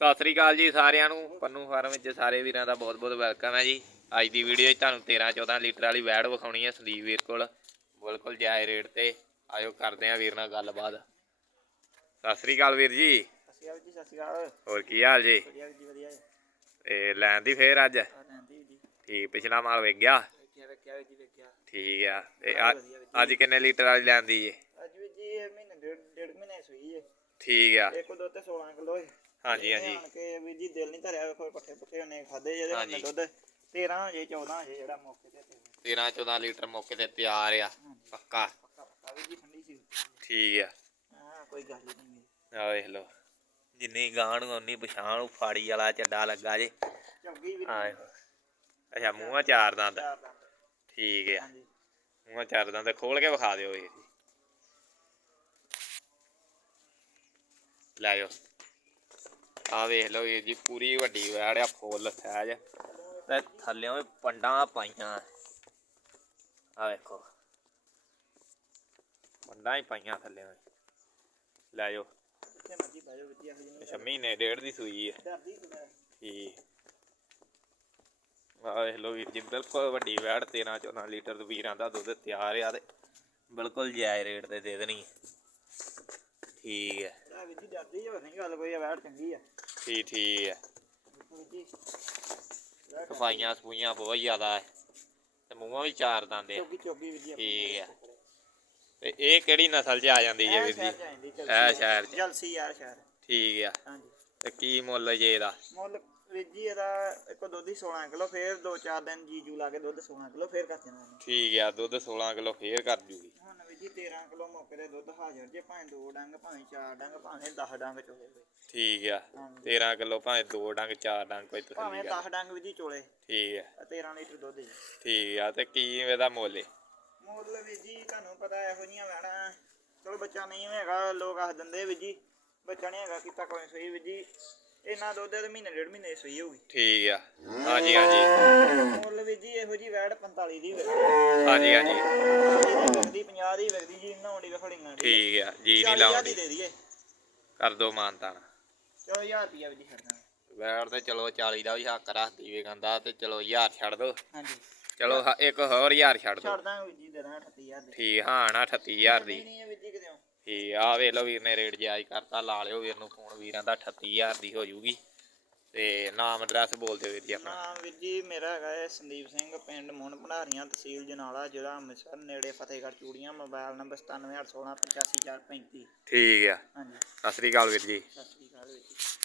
ਸਤਿ ਸ੍ਰੀ ਅਕਾਲ ਜੀ ਸਾਰਿਆਂ ਨੂੰ। ਪੰਨੂ ਫਾਰਮ ਵਿੱਚ ਸਾਰੇ ਵੀਰਾਂ ਦਾ ਬਹੁਤ-ਬਹੁਤ ਵੈਲਕਮ ਹੈ ਜੀ। ਅੱਜ ਦੀ ਵੀਡੀਓ 'ਚ ਤੁਹਾਨੂੰ 13-14 ਲੀਟਰ ਵਾਲੀ ਵੈੜ ਵਿਖਾਉਣੀ ਹੈ ਸੰਦੀਪ ਵੀਰ ਕੋਲ। ਬਿਲਕੁਲ ਜਾਇਜ਼ ਰੇਟ ਤੇ ਆਇਓ ਕਰਦੇ ਆ ਵੀਰ ਨਾਲ ਗੱਲਬਾਤ। ਸਤਿ ਸ੍ਰੀ ਅਕਾਲ ਵੀਰ ਜੀ। ਸਤਿ ਸ਼੍ਰੀ ਅਕਾਲ ਜੀ ਸਤਿ ਸ਼੍ਰੀ ਅਕਾਲ। ਹੋਰ ਕੀ ਹਾਲ ਜੀ? ਵਧੀਆ ਜੀ ਵਧੀਆ ਤੇ ਲੈਣ ਦੀ ਫੇਰ ਅੱਜ? ਠੀਕ ਪਿਛਲਾ ਮਾਲ ਵੇਖ ਗਿਆ ਠੀਕ ਆ ਤੇ ਅੱਜ ਕਿੰਨੇ ਲੀਟਰ ਵਾਲੀ ਲੈਂਦੀ ਜੀ? ਅੱਜ ਵੀ ਜੀ ਇਹ ਮਹੀਨੇ ਡੇਢ ਡੇਢ ਮਹੀਨੇ ਸੂਈ ਹੈ ਠੀਕ ਆ। ਇੱਕ ਦੋ ਤੇ 16 ਕਿਲੋ ਹੈ ਹਾਂਜੀ ਹਾਂਜੀ। ਆਣ ਕੇ ਵੀ ਜੀ ਦਿਲ ਨਹੀਂ ਧਰਿਆ ਵੇਖੋ ਪੱਠੇ ਪੁੱਠੇ ਉਹਨੇ ਖਾਦੇ ਜਿਹਦੇ ਹਾਂਜੀ। ਦੁੱਧ। 13 ਜੇ 14 ਜੇ ਜਿਹੜਾ ਮੌਕੇ ਤੇ ਤੇ 13-14 ਲੀਟਰ ਮੌਕੇ ਤੇ ਤਿਆਰ ਆ ਪੱਕਾ। ਪੱਕਾ ਪੱਕਾ ਵੀ ਜੀ ਠੰਡੀ ਸੀ। ਠੀਕ ਆ। ਹਾਂ ਕੋਈ ਗੱਲ ਨਹੀਂ। ਆ ਵੇਖ ਲਓ ਜਿੰਨੀ ਗਾਂ ਨੂੰ ਉਨੀ ਪਛਾਣ ਫਾੜੀ ਵਾਲਾ ਚੱਡਾ ਲੱਗਾ ਜੇ। ਚੌਗੀ ਅੱਛਾ ਮੂੰਹਾਂ ਚਾਰ ਦੰਦ। ਚਾਰ ਦੰਦ। ਠੀਕ ਆ। ਹਾਂਜੀ। ਮੂੰਹਾਂ ਚਾਰ ਦੰਦ ਖੋਲ ਕੇ ਵਿਖਾ ਦਿਓ ਇਹ ਲੈ ਜਾਓ। ਆ ਵੇਖ ਲਓ ਇਹ ਜੀ ਪੂਰੀ ਵੱਡੀ ਵੈੜ ਆ ਫੁੱਲ ਸਾਈਜ਼ ਤੇ ਥੱਲਿਓਂ ਵੀ ਪੰਡਾਂ ਪਾਈਆਂ। ਆ ਵੇਖੋ। ਪੰਡਾਂ ਹੀ ਪਾਈਆਂ ਥੱਲਿਓਂ ਲੈ ਜਾਓ। ਅੱਛਾ ਮਹੀਨੇ ਡੇਢ ਦੀ ਸੂਈ ਹੈ ਠੀਕ। ਆ ਵੇਖ ਲਓ ਵੀਰ ਜੀ ਬਿਲਕੁਲ ਵੱਡੀ ਵੈੜ 13 14 ਲੀਟਰ ਦੇ ਵੀਰਾਂ ਦਾ ਦੁੱਧ ਤਿਆਰ ਆ ਤੇ ਬਿਲਕੁਲ ਜਾਇਜ਼ ਰੇਟ ਤੇ ਦੇ ਦੇਣੀ ਹੈ। ਠੀਕ ਹੈ ਆ ਵੀ ਜੀ ਡਰਦੀ ਹੋ ਨਹੀਂ ਗੱਲ ਕੋਈ ਆ ਵੈੜ ਚੰਗੀ ਆ। ਠੀਕ ਠੀਕ ਹੈ ਜੀ ਸਫਾਈਆਂ ਸਫੂਈਆਂ ਬਹੁਤ ਜ਼ਿਆਦਾ ਹੈ ਤੇ ਮੂੰਹਾਂ ਵੀ ਚਾਰ ਦੰਦੇ ਆ। ਚੌਗੀ ਚੌਗੀ ਵਧੀਆ ਠੀਕ ਹੈ ਤੇ ਇਹ ਕਿਹੜੀ ਨਸਲ 'ਚ ਆ ਜਾਂਦੀ ਹੈ ਵੀਰ ਜੀ? ਇਹ ਸ਼ਹਿਰ 'ਚ। ਜਲਸੀ ਯਾਰ ਸ਼ਹਿਰ। ਠੀਕ ਆ। ਹਾਂਜੀ। ਤੇ ਕੀ ਮੁੱਲ ਜੇ ਇਹਦਾ? ਮੁੱਲ ਵੀਰ ਜੀ ਇਹਦਾ ਇੱਕੋ ਦੁੱਧ ਹੀ 16 ਕਿਲੋ ਫੇਰ 2-4 ਦਿਨ ਜੀਜੂ ਲਾ ਕੇ ਦੁੱਧ 16 ਕਿਲੋ ਫੇਰ ਕਰ ਦੇਣਾ। ਇਹਨੇ। ਠੀਕ ਆ ਦੁੱਧ 16 ਕਿਲੋ ਫੇਰ ਕਰ ਜੂਗੀ। ਜੀ 13 ਕਿਲੋ ਮੌਕੇ ਤੇ ਦੁੱਧ ਹਾਜ਼ਰ ਜੇ ਭਾਵੇਂ ਦੋ ਡੰਗ ਭਾਵੇਂ ਚਾਰ ਡੰਗ ਭਾਵੇਂ 10 ਡੰਗ ਚੋਲੇ ਹੋਵੇ ਠੀਕ ਆ। ਹਾਂਜੀ। 13 ਕਿਲੋ ਭਾਵੇਂ ਦੋ ਡੰਗ ਚਾਰ ਡੰਗ ਕੋਈ ਭਾਵੇਂ ਤਸੱਲੀ ਕਰ 10 ਡੰਗ ਵੀਰ ਜੀ ਚੋਲੇ। ਠੀਕ ਆ। ਆਹ 13 ਲੀਟਰ ਦੁੱਧ ਜੀ। ਠੀਕ ਆ ਤੇ ਕੀ ਇਹਦਾ ਮੁੱਲ ਏ? ਮੁੱਲ ਵੀਰ ਜੀ ਤੁਹਾਨੂੰ ਪਤਾ ਇਹੋ ਜੀਆਂ ਵੈਣਾ ਚਲੋ ਬੱਚਾ ਨਹੀਂ ਹੈਗਾ ਲੋਕ ਆਖ ਦਿੰਦੇ ਵੀਰ ਜੀ ਬੱਚਾ ਨਹੀਂ ਹੈਗਾ ਕੀਤਾ ਕੋਈ ਸਹੀ ਵੀਰ ਜੀ। ਇਹਨਾਂ ਦੁੱਧ ਦੇ ਮਹੀਨੇ ਡੇਢ ਮਹੀਨੇ ਦੀ ਸੂਈ ਹੋਊਗੀ। ਠੀਕ ਆ। ਹਾਂਜੀ ਹਾਂਜੀ। ਮੁੱਲ ਵੀਰ ਜੀ ਇਹੋ ਜੀ ਵੈੜ 45 ਦੀ ਵੇ। ਹਾਂਜੀ। ਹਾਂਜੀ। ਵਿਕਦੀ 50 ਦੀ ਵਿਕਦੀ ਜੀ ਨਹਾਉਣ ਦੀ ਵੇਖੜੀਆਂ ਦੀ ਠੀਕ ਆ ਜੀ ਨਹੀਂ 40,000 ਦੀ ਲਾਉਂਦੀ। ਦੇ ਦਈਏ। ਕਰ ਦੋ ਮਾਨਤਾਨ ਚਲੋ 1000 ਰੁਪਿਆ ਵੀ ਜੀ ਛੱਡਣਾ। ਵੈਰ ਤੇ ਚਲੋ 40 ਦਾ ਵੀ ਹੱਕ ਰੱਖਦੀ ਵੇ ਕਹਿੰਦਾ ਤੇ ਚਲੋ 1000 ਛੱਡ ਦੋ। ਹਾਂਜੀ। ਚਲੋ ਇੱਕ ਹੋਰ 1000 ਛੱਡ ਦੋ। ਛੱਡ ਦਾਂਗੇ ਜੀ ਦੇ ਦਾਂਗੇ 38000 ਦੀ। ਠੀਕ ਹਾਂ ਨਾ 38000 ਦੀ। ਨਹੀਂ ਜੀ ਠੀਕ ਆ ਵੇਖ ਲਓ ਵੀਰ ਨੇ ਰੇਟ ਜਾਇਜ਼ ਕਰਤਾ ਲਾ ਲਿਓ ਵੀਰ ਨੂੰ ਫੋਨ ਵੀਰਾਂ ਦਾ 38000 ਦੀ ਹੋ ਜੂਗੀ। ਤੇ ਨਾਮ ਐਡਰੈਸ ਬੋਲ ਦਿਓ ਵੀਰ ਜੀ ਆਪਣਾ? ਨਾਮ ਵੀਰ ਜੀ ਮੇਰਾ ਹੈਗਾ ਹੈ ਸੰਦੀਪ ਸਿੰਘ ਪਿੰਡ ਮੋਹਨ ਭੰਡਾਰੀਆਂ ਤਹਿਸੀਲ ਜਨਾਲਾ ਜ਼ਿਲ੍ਹਾ ਅੰਮ੍ਰਿਤਸਰ ਨੇੜੇ ਫਤਿਹਗੜ੍ਹ ਚੂੜੀਆਂ ਮੋਬਾਈਲ ਨੰਬਰ 97816 85435 ਠੀਕ ਆ। ਹਾਂਜੀ। ਸਤਿ ਸ੍ਰੀ ਅਕਾਲ ਵੀਰ ਜੀ। ਸਤਿ ਸ਼੍ਰੀ ਅਕਾਲ ਵੀਰ ਜੀ।